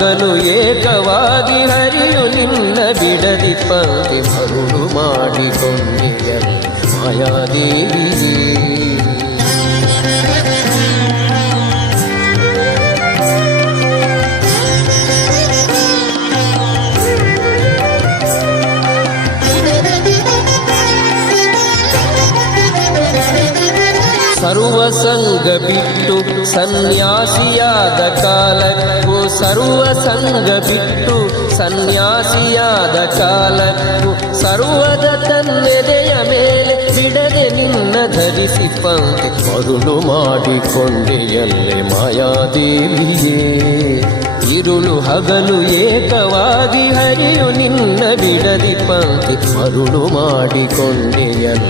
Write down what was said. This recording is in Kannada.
ಹಗಲು ಏಕವಾಗಿ ಹರಿಯು ನಿನ್ನ ಬಿಡದಿ ಪಂಕ್ತಿ ಮರುಳು ಮಾಡಿಕೊಂಡೆಯ ಮಾಯಾದೇವಿಯೇ. ಸರ್ವಸಂಗ ಬಿಟ್ಟು ಸನ್ಯಾಸಿಯಾದ ಕಾಲಕ್ಕೂ ಸರ್ವಸಂಗ ಬಿಟ್ಟು ಸನ್ಯಾಸಿಯಾದ ಕಾಲಕ್ಕೂ ಸರ್ವದ ತನ್ನೆದೆಯ ಮೇಲೆ ಬಿಡದೆ ನಿನ್ನ ಧರಿಸಿ ಪಂಕ್ತಿ ಮರುಳು ಮಾಡಿಕೊಂಡೆಯಲ್ಲೇ ಮಾಯಾದೇವಿಯೇ. ಇರುಳು ಹಗಲು ಏಕವಾಗಿ ಹರಿಯು ನಿನ್ನ ಬಿಡದಿ ಪಂಕ್ತಿ ಮರುಳು ಮಾಡಿಕೊಂಡೆಯಲ್ಲ